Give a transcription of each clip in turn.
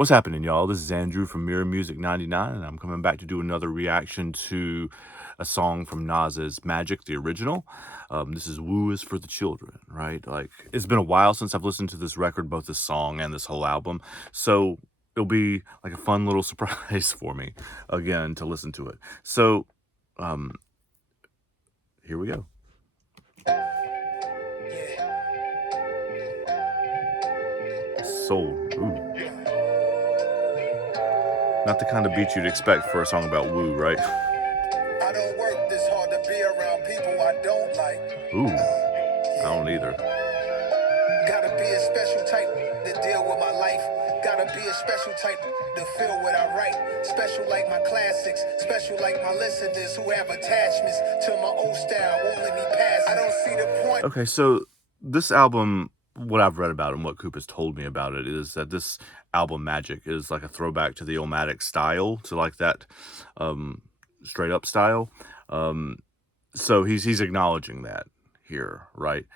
What's happening, y'all? This is Andrew from Mirror Music 99, and I'm coming back to do another reaction to a song from Nas's Magic, the original. This is Woo is for the Children, right? Like, it's been a while since I've listened to this record, both this song and this whole album. So it'll be like a fun little surprise for me, again, to listen to it. So, um, here we go. Soul. Ooh. Not the kind of beat you'd expect for a song about woo, right? I don't work this hard to be around people I don't like. Ooh, I don't either. Gotta be a special type to deal with my life. Gotta be a special type to feel what I write. Special like my classics, special like my listeners who have attachments to my old style, won't let me pass. I don't see the point. Okay, so this album, what I've read about and what Coop has told me about it is that this album Magic is like a throwback to the Illmatic style, to like that straight up style. So he's acknowledging that here, right?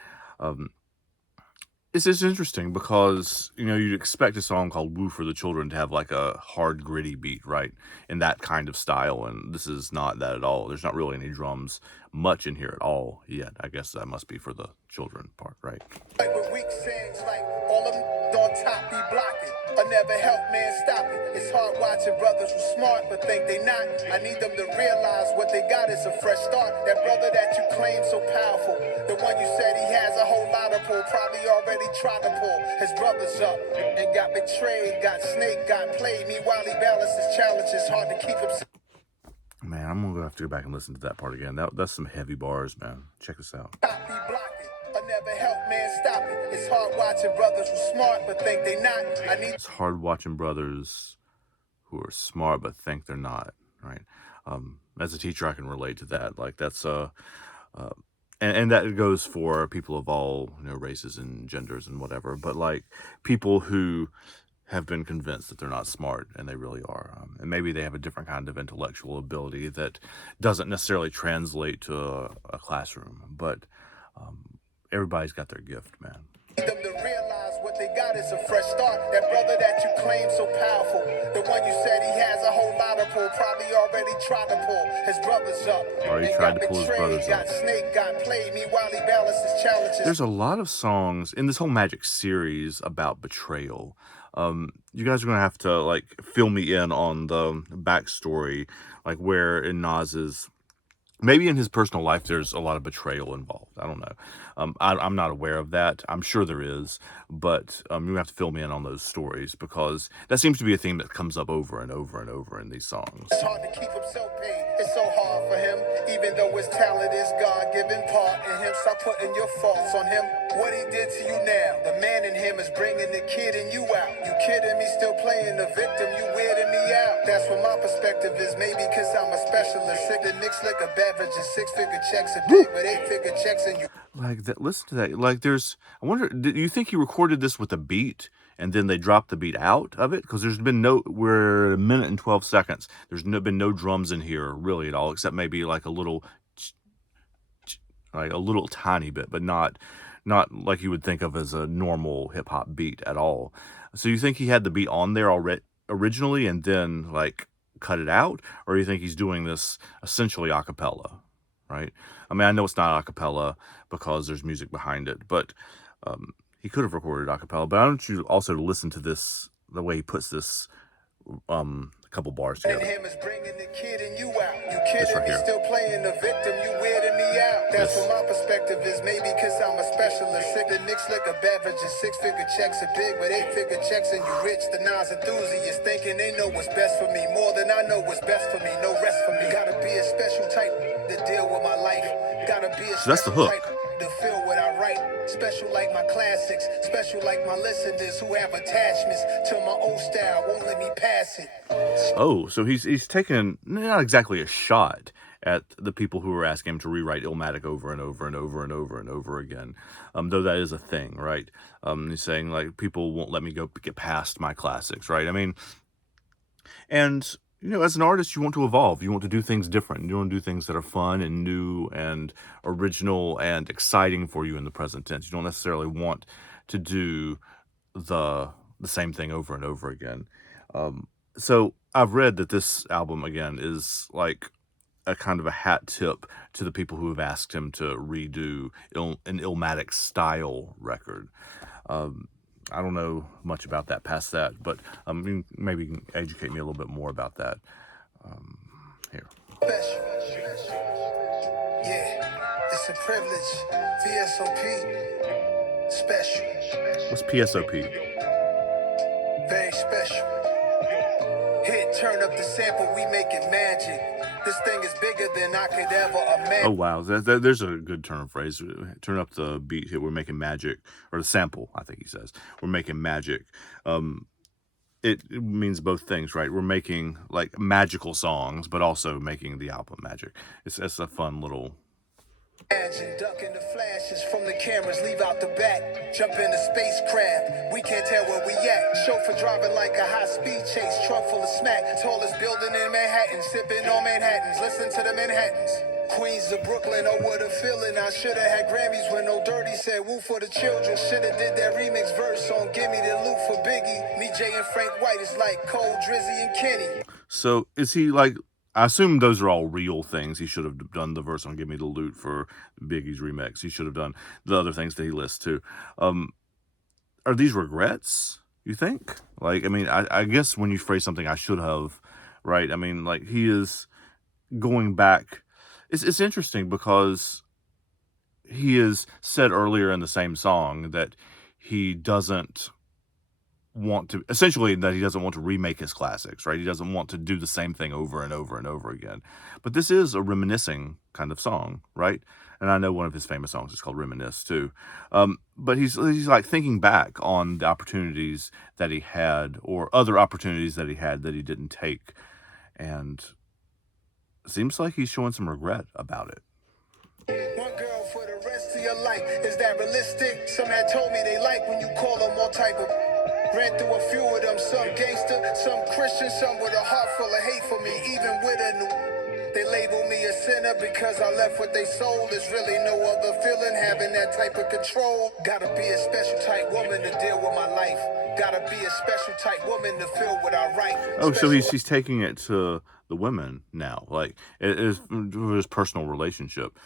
It's just interesting because, you know, you'd expect a song called Woo for the Children to have like a hard, gritty beat, right? In that kind of style, and this is not that at all. There's not really any drums much in here at all yet. I guess that must be for the children part, right? Like with weak sayings like all of them on top be blocking. I never help man stop it. It's hard watching brothers who smart but think they not. I need them to realize what they got is a fresh start. That brother that you claim so powerful, the one you said he has a whole lot of pull, probably already tried to pull his brothers up and got betrayed, got snake, got played. Meanwhile he balanced his challenges, hard to keep himself. Man, I'm gonna have to go back and listen to that part again. That's some heavy bars, man. Check this out. Stop be blocking. I never help man stop it. It's hard watching brothers who smart but think they not. I need It's hard watching brothers who are smart but think they're not, right? As a teacher, I can relate to that. Like that's and that goes for people of all, you know, races and genders and whatever. But like people who have been convinced that they're not smart and they really are, and maybe they have a different kind of intellectual ability that doesn't necessarily translate to a classroom, but everybody's got their gift, man. them to realize what they got is a fresh start. That brother that you claim so powerful, the one you said he has a whole lot of pull, probably already tried to pull his brothers up. Already And tried got to pull his betrayed, brothers got up. snake, got played. Meanwhile he balanced his challenges. There's a lot of songs in this whole Magic series about betrayal. You guys are gonna have to like fill me in on the backstory, like where in Nas's, maybe in his personal life, there's a lot of betrayal involved. I don't know. I'm not aware of that. I'm sure there is, but you have to fill me in on those stories because that seems to be a theme that comes up over and over and over in these songs. It's hard to keep himself paid. It's so hard for him, even though his talent is God-given part in him. Stop putting your faults on him. What he did to you now, the man in him is bringing the kid in you out. You kidding me? Still playing the victim. You weirding me out. That's what my perspective is. Maybe because I'm a specialist. Sick to mix like a beverage and six-figure checks are big, but eight-figure checks and you. Like that, listen to that. Like there's, I wonder, do you think he recorded this with a beat and then they dropped the beat out of it? Because there's been no, we're at 1 minute and 12 seconds. There's been no drums in here really at all, except maybe like a little, like a little tiny bit, but not like you would think of as a normal hip hop beat at all. So you think he had the beat on there already originally and then like cut it out, or you think he's doing this essentially a cappella? Right? I mean, I know it's not a cappella because there's music behind it, but he could have recorded a cappella. But I want you also to listen to this, the way he puts this couple bars And together. him is bringing the kid in you out. You This kidding right me? here. Still playing the victim. You weirding me out. That's This. what my perspective is. Maybe because I'm a specialist. Sick to mix like a beverage and six-figure checks are big, but eight-figure checks and you rich. The Nas enthusiasts thinking they know what's best for me more than I know what's best for me. No rest for me. Gotta be a special type to deal with my life. Gotta be a So that's the special hook. type to feel what I write. Special like my classics. Special like my listeners who have attachments to my old style. Won't let me pass it. Oh, so he's taken not exactly a shot at the people who are asking him to rewrite Illmatic over and over and over and over and over again, though that is a thing, right? He's saying like people won't let me get past my classics, right? I mean, and you know, as an artist, you want to evolve. You want to do things different. You want to do things that are fun and new and original and exciting for you in the present tense. You don't necessarily want to do the the same thing over and over again. So I've read that this album again is like a kind of a hat tip to the people who have asked him to redo an Illmatic style record. Um, I don't know much about that past that, but maybe you can educate me a little bit more about that. Um, Here. Special. Yeah, it's a privilege. VSOP. Special. What's PSOP? Very special. Hit, turn up the sample, we make it magic. This thing is bigger than I could ever Oh imagine. wow, there's a good turn of phrase. Turn up the beat here. We're making magic, or the sample. I think he says we're making magic. It means both things, right? We're making like magical songs, but also making the album magic. It's a fun little. Imagine ducking the flashes from the cameras, leave out the back. Jump in the spacecraft, we can't tell where we at. Chauffeur driving like a high-speed chase, trunk full of smack. Tallest building in Manhattan, sipping on Manhattans. Listen to the Manhattans. Queens of Brooklyn, oh what a feeling. I should've had Grammys when No Dirty said woo for the children. Should've did that remix verse on Gimme the Loot for Biggie. Me, Jay, and Frank White is like Cole, Drizzy, and Kenny. So is he like? I assume those are all real things. He should have done the verse on "Give Me the Loot" for Biggie's remix. He should have done the other things that he lists too. Are these regrets? You think? Like, I mean, I guess when you phrase something, I should have, right? I mean, like he is going back. It's interesting because he has said earlier in the same song that he doesn't want to, essentially that he doesn't want to remake his classics, right? He doesn't want to do the same thing over and over and over again. But this is a reminiscing kind of song, right? And I know one of his famous songs is called Reminisce too. But he's like thinking back on the opportunities that he had, or other opportunities that he had that he didn't take. And it seems like he's showing some regret about it. One girl for the rest of your life. Is that realistic? Some had told me they like when you call them all type of. Ran through a few of them, some gangster, some Christian, some with a heart full of hate for me, even with a new. They label me a sinner because I left what they sold. There's really no other feeling having that type of control. Gotta be a special type woman to deal with my life. Gotta be a special type woman to feel what I write. Oh, so Special- he's taking it to the women now, like it is his personal relationship.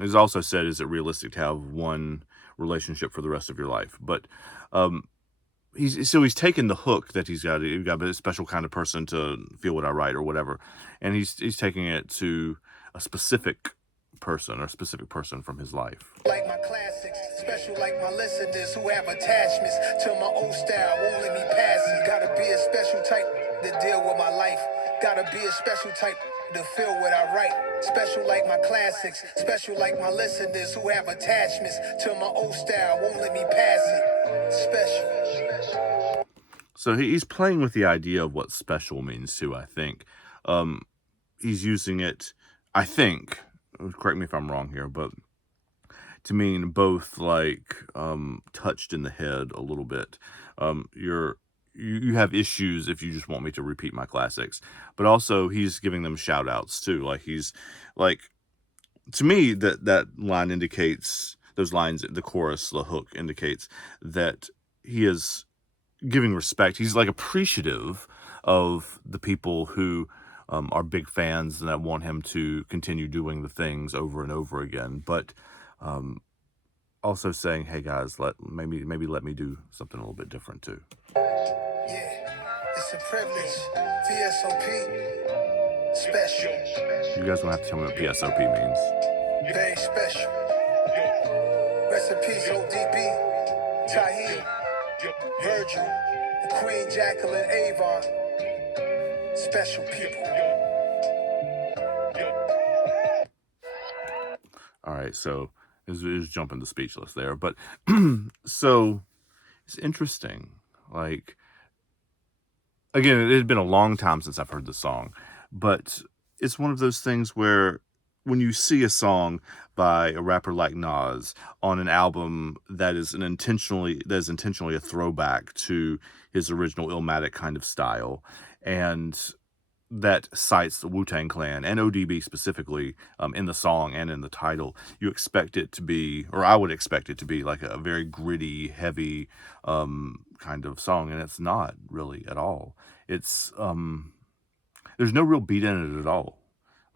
He's also said, is it realistic to have one relationship for the rest of your life? But he's taken the hook that he's got a special kind of person to feel what I write or whatever, and he's taking it to a specific person or a specific person from his life. Like my classics, special like my listeners who have attachments to my old style, won't let me pass it. Gotta be a special type to deal with my life. Gotta be a special type to feel what I write. Special like my classics, special like my listeners who have attachments to my old style, won't let me pass it. Special. So he's playing with the idea of what special means too, I think. He's using it, I think, correct me if I'm wrong here, but to mean both like touched in the head a little bit. You have issues if you just want me to repeat my classics, but also he's giving them shout outs too. Like he's like, to me, that line indicates, those lines, the chorus, the hook indicates that he is giving respect. He's like appreciative of the people who are big fans and that want him to continue doing the things over and over again, but also saying, hey guys, maybe let me do something a little bit different too. Yeah, it's a privilege. VSOP. Special. You guys don't have to tell me what PSOP means. Very special. Rest in peace, ODB, Tahir, Virgil, the Queen Jacqueline Avon. Special people. All right, so it was jumping to speechless there, but so it's interesting. Like, again, it had been a long time since I've heard the song, but it's one of those things where when you see a song by a rapper like Nas on an album that is intentionally a throwback to his original Illmatic kind of style, and that cites the Wu-Tang Clan and ODB specifically in the song and in the title, you expect it to be, or I would expect it to be, like a very gritty, heavy, kind kind of song, and it's not really at all. It's there's no real beat in it at all.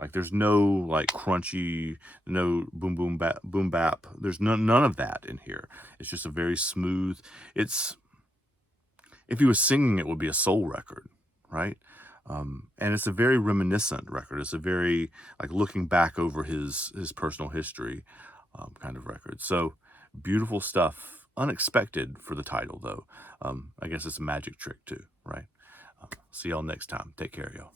Like there's no like crunchy, no boom bap. There's none of that in here. It's just a very smooth. It's if he was singing, it would be a soul record, right? And it's a very reminiscent record. It's a very like looking back over his personal history kind of record. So beautiful stuff. Unexpected for the title though. I guess it's a magic trick too, right? See y'all next time. Take care, y'all.